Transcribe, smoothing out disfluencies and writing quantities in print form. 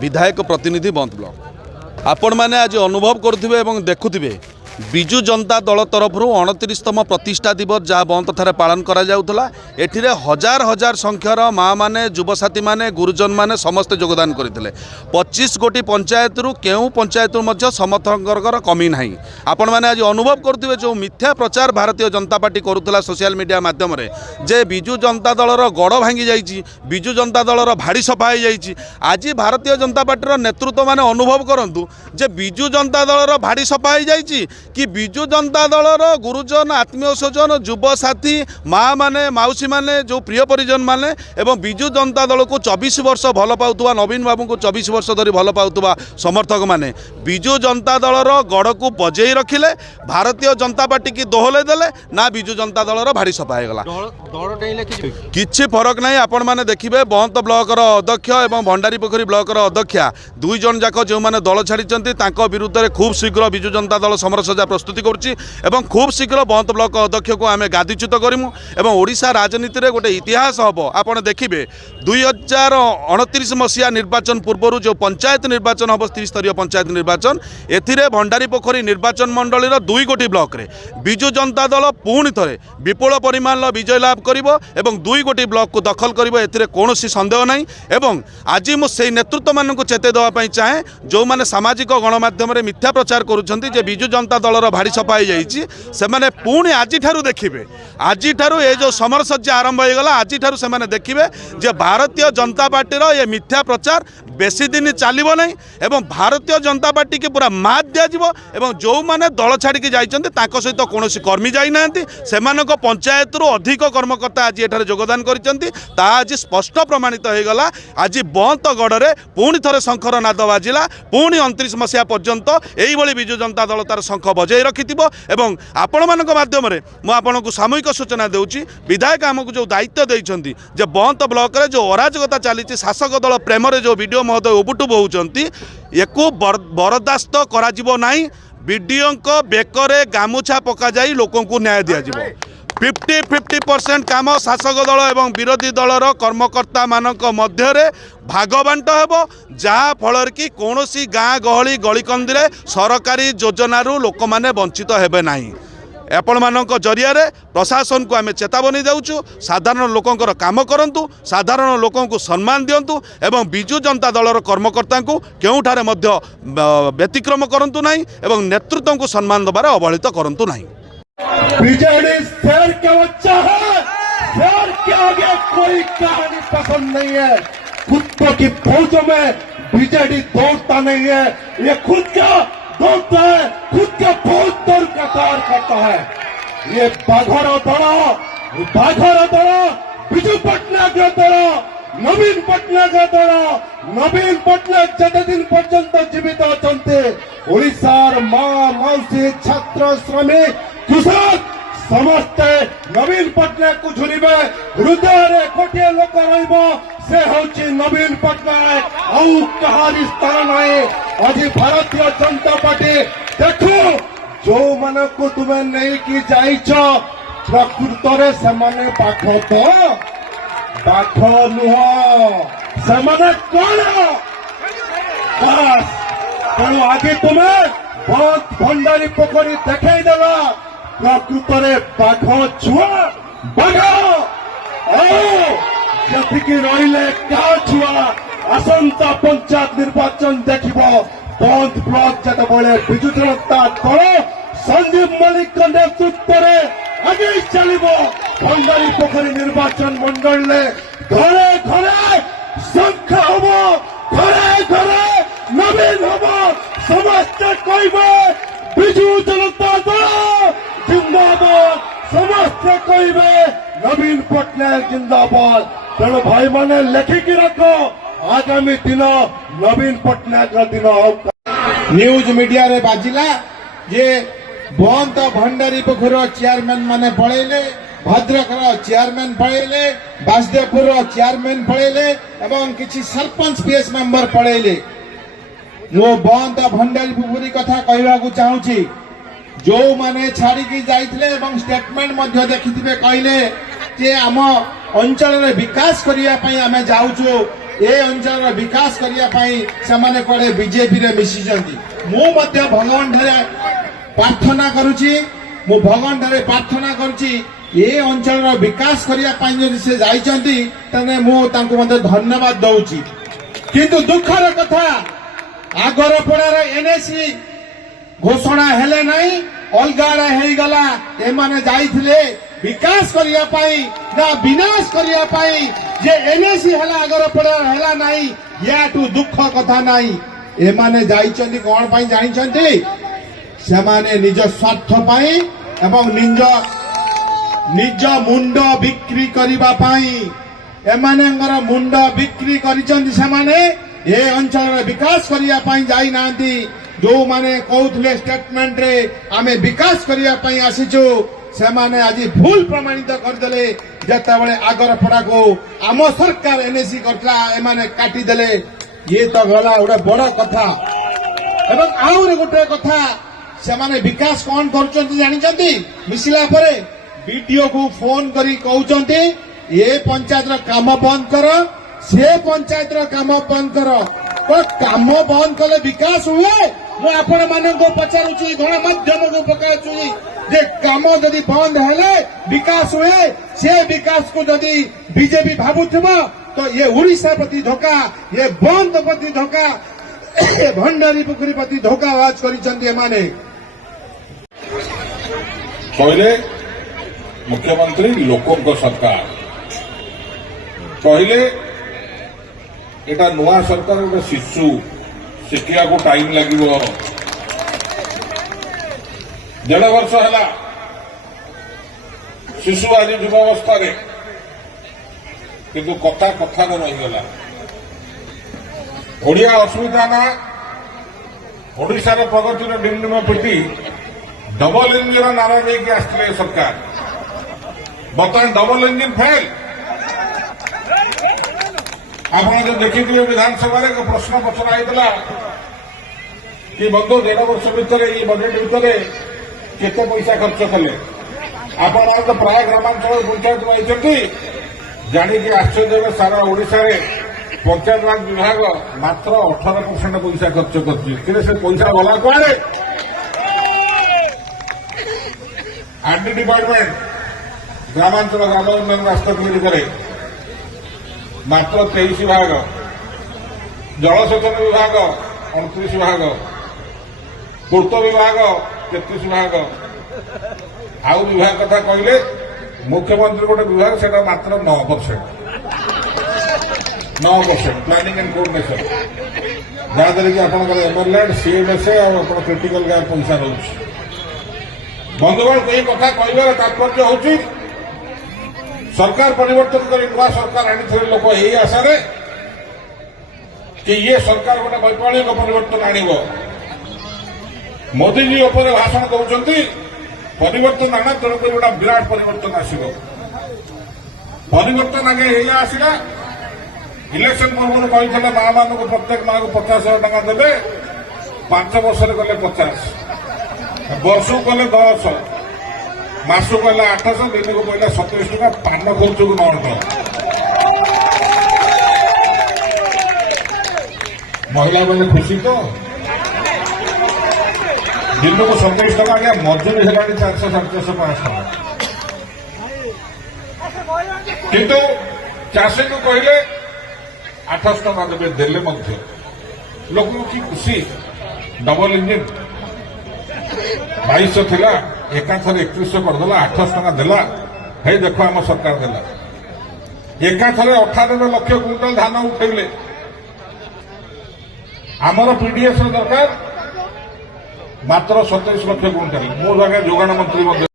विधायक प्रतिनिधि बंद ब्लॉक आपण मैंने आज अनुभव करुवे देखुवे विजु जनता दल तरफ 29तम प्रतिष्ठा दिवस जहाँ बंद थे पालन करा एठिरे हजार हजार संख्यार माँ माने युवसाथी माने गुरुजन माने समस्ते योगदान करते 25 गोटी पंचायत रु केउ पंचायत समर्थकर कमी ना आपण मैंने आज अनुभव करुवे जो मिथ्या प्रचार Bharatiya Janata party करुला social media माध्यम जे विजु जनता दलर गड़ भांगी जाइए विजु जनता दलर भाड़ी सफा हो जाइए आज भारतीय जनता पार्टी नेतृत्व माने अनुभव करूँ जे विजु जनता दलर भाड़ी सफा हो जाइए कि विजु जनता दलर गुरुजन आत्मीय स्वजन युवसाथी माँ माने मौसी माने जो प्रिय परिजन माने एवं विजु जनता दल को 24 वर्ष भल पाउथुवा नवीन बाबू को 24 वर्ष धरी भल पाउथुवा समर्थक माने विजु जनता दलर गड़ को बजेई रखिले भारतीय जनता पार्टी की दोहले देले ना विजु जनता दलर भाड़ी सफा होगला किछि फरक नहीं आपण माने देखिबे बंत ब्लॉक अध्यक्ष एवं भंडारी पोखरी ब्लॉक अध्यक्षा दुई जन जाक जो माने दल छाड़ी विरुद्ध में खूब शीघ्र विजु जनता दल समरसजा प्रस्तुति करुच्ची एवं खूब शीघ्र बंत ब्लॉक अध्यक्ष को आम गादीच्युत करूँ एवं ओडिशा राजनीति में गोटे इतिहास हम आपड़ देखिए 2029 मसीहा निर्वाचन पूर्व जो पंचायत निर्वाचन हम त्रिस्तरीय पंचायत निर्वाचन एथिरे भंडारी पोखरी निर्वाचन मंडलीर 2 गोटी ब्लॉक रे विजु जनता दल पुणी थे विपुल परिमाण विजय लाभ करिवो एवं 2 गोटी ब्लॉक को दखल करिवो एथिरे कोनोसी संदेह नहीं एवं आज मु सेही नेतृत्व मानक चेते देवाई चाहे जो माने सामाजिक गणमाध्यम मिथ्या प्रचार करुछंती जे विजु जनता दलर भाड़ी सफा हो जाइए से पुणी आज देखिए आज ये जो समरसज्जा आरंभ होगा आज से देखिए जे भारतीय जनता पार्टी ये मिथ्या प्रचार बेसी दिन चलो नहीं एवं भारतीय जनता पार्टी की पूरा मात दिज्व जो मैंने दल छाड़ी जाइए सहित कौन कर्मी जाना से पंचायत रु अधिक कर्मकर्ता आज ये योगदान कर स्पष्ट प्रमाणित होगा आज बंत गड़े पुणी थे शंखर नाद बाजिला पुणी 29 मसीहा पर्यंत यही विजु जनता दल तार शंख बजाई रखि एवं आपण मान माध्यम मुझे सामूहिक सूचना दूची विधायक आमको जो दायित्व देइछंती जे बंत ब्लॉक रे जो अराजकता चली शासक दल प्रेम रे जो वीडियो महोदय उबुटु बहुचंती एको बरदास्त करा नाही वीडियो बेकरे गामुछा पका जाई लोकों को न्याय दिया 50-50% काम शासक दल एवं विरोधी दलर कर्मकर्ता मानक मध्य भाग बांट हेबो जहाँ फल कि कौन गाँ गहली गलिकंदी सरकारी योजनारू लोक मैंने वंचित हेबे नाही आपण मानक जरिया प्रशासन को आम चेतावनी देउछु साधारण लोकंकर काम करंतु साधारण लोकों को सम्मान दिंतु एवं विजु जनता दलर कर्मकर्ता को केउठारे मध्य व्यतिक्रम करंतु नाही एवं नेतृत्व को सम्मान दबार अवहेलित करंतु नाही। बीजेडी शेर का बच्चा है, शेर के आगे कोई कहानी पसंद नहीं है। कुत्तों की फौजों में बीजेडी दौड़ता नहीं है, ये खुद का दौड़ता है, खुद का फौज दौड़ का कार्य करता है। ये बाघर दौड़ा विजु पटनायक दौड़ा नवीन पटनायक दौड़ा नवीन पटनायक जते दिन पर्यंत जीवित अच्छा ओडिशार माँ मौसी छात्र श्रमिक कृषक समस्ते नवीन पटनायक को झुलिबे हृदय गोटे लोक से हूँ नवीन पटनायक आउ कहानी स्थान नहीं। आज भारतीय जनता पार्टी देखो जो मन को तुम्हें नहीं कि जाइछ प्रकृत से माने पाख तो पाख नुह से माने कौन बस तेणु आगे तुम्हें बहुत भंडारी पोखरी देखई देला प्रकृत बाघ छुआ बाघ जतिकी रहिले क्या छुआ आसंता पंचायत निर्वाचन देखिब बंद ब्लॉक जतबले विजु जनता दल संदीप मलिक नेतृत्व में आगे चलिबो भंडारी पोखरी निर्वाचन मंडल ने घरे घरे शंख हबो घरे घरे नवीन हबो समस्त कहबे विजु जनता दल जिंदाबाद समस्त कहबे नवीन पटनायक जिंदाबाद। तेणु भाई माने लेखिकी रख आगामी दिन नवीन पटनायक दिन न्यूज मीडिया रे बाजिला जे बंत भंडारी पोखर चेयरमैन माने पळेले भद्रक चेयरमैन पळेले बासदेवपुर चेयरमैन पळेले एवं किछि सरपंच पीएस मेंबर पळेले। मो बंत भंडारी पोखरी कथा कहवा को चाहूची जो माने छाड़ी की जाइथिले एवं स्टेटमेंट मध्य देखिथिबे कहले जे आम अंचल रे विकास करिया पई आमे जाउछु ए अंचल विकास करने कड़े बीजेपी रे मिशिचंती मु मध्य भगवान ठारे प्रार्थना करुची मु भगवान ठारे प्रार्थना करुची ए अंचल विकास करने से जाइचंती तने मु तांको मध्य धन्यवाद दउची किंतु दुखर कथा आगरपड़ार एनएसी घोषणा हेले नहीं अलगाड़े हो गला एमाने जाइथिले विकास करिया पाई ना विनाश करिया पाई जे एनएसी हला आगरपड़ा हेला नहीं याटू दुख कथा नहीं एमाने जाइचंती कोन पाई जानिचंती सेमाने निज स्वार्थ पाई एवं निज मुंड बिक्री करिबा पाई एमानेंगर मुंड बिक्री करिचंती सेमाने ए अंचल विकास करिया पाई जाई नांती जो माने कहउथले स्टेटमेंट रे आमे विकास करिया पाई आसीचो से माने आज भूल प्रमाणित करदेले जेतेबेले आगरपड़ा को आम सरकार एनएसी करला एमाने काटी देले ये तो गला गोटे बड़ कथा एवं आउर गोटे कथा से माने विकास कौन करचंती जानिचंती मिसिला परे बीडीओ को फोन करी कहउचंती ये पंचायत रो काम बंद कर से पंचायत रो काम बंद कर तो काम बंद कले विकास हुए मु आपण माने को पचारुची गणमाध्यम को पकाचुची जे काम जदि बंद हेले विकास हुए से विकास को जदि बीजेपी भाबुथिबो तो ये उड़ीसा प्रति धोखा ये बंद प्रति धोखा भंडारी पुखरी प्रति धोखा आवाज करिचंती एमाने कहले मुख्यमंत्री लोकों को सरकार कहले एटा नुआ सरकार गोटे शिशु शिखिया को टाइम लगे 1.5 वर्ष है शिशु आज युवावस्था किंतु कथा कथा रहीगला ओडिया असुविधा ना ओडिशा प्रगतिर डिंडिम पिटी डबल इंजिन नारा लेके आसते सरकार बर्तमान डबल इंजिन फेल आप जो देखिए विधानसभा प्रश्न पचरा होता कि बंधु 1.5 वर्ष भितर ये बजेट भितर केते पैसा खर्च कले आप प्राय ग्रामांचल पंचायत रही जानिकी आश्चर्य सारा ओडिशा रे पंचायत राज विभाग मात्र 18% पैसा खर्च कर पैसा गला कुआड़े आरडी डिपार्टमेंट ग्रामांचल ग्राम उन्नयन रास्ता तैयारी करे मात्र 23 भाग जलसेचन विभाग 29 भाग पूर्त विभाग 33 भाग आउ विभाग कथा कहले मुख्यमंत्री गोटे विभाग से मात्र 9% प्लानिंग एंड कोऑर्डिनेशन जहाँद्वारा कि आपंकर एमएलए सीएमएसए और क्रिटिकल गाय पैसा रोच बंधुगण कई कथा कहबार तात्पर्य होची सरकार परिवर्तन कर नुआ सरकार आनी लोक यही आशा कि ये सरकार गोटे वैप्लविक परिवर्तन आनिब मोदी जी उपर भाषण दौरान परिवर्तन आना तेणुक गोटे विराट परिवर्तन आसब परिवर्तन आगे यही आसला इलेक्शन पूर्व कहते माँ मान प्रत्येक माँ को 50,000 टका देवे 5 वर्ष कले 50 वर्ष कले 10 मासु कहला 800 दिन को कहला 27 टका पान खर्च को 9 टका महिला मैंने खुशी तो दिन को 27 टका आज्ञा मजूरी है 400-450 टका किंतु चाषी को कहले 800 टका देवे देले मध्य लोक की खुशी डबल इंजिन 2200 थिला एकाथर 3100 करदेला 800 टका देला हे देखो आम सरकार देला एकाथर 98 लाख क्विंटाल धान उठेले आमर पीडीएस दरकार मात्र 27 लाख क्विंटाल मो जगह जोगाण मंत्री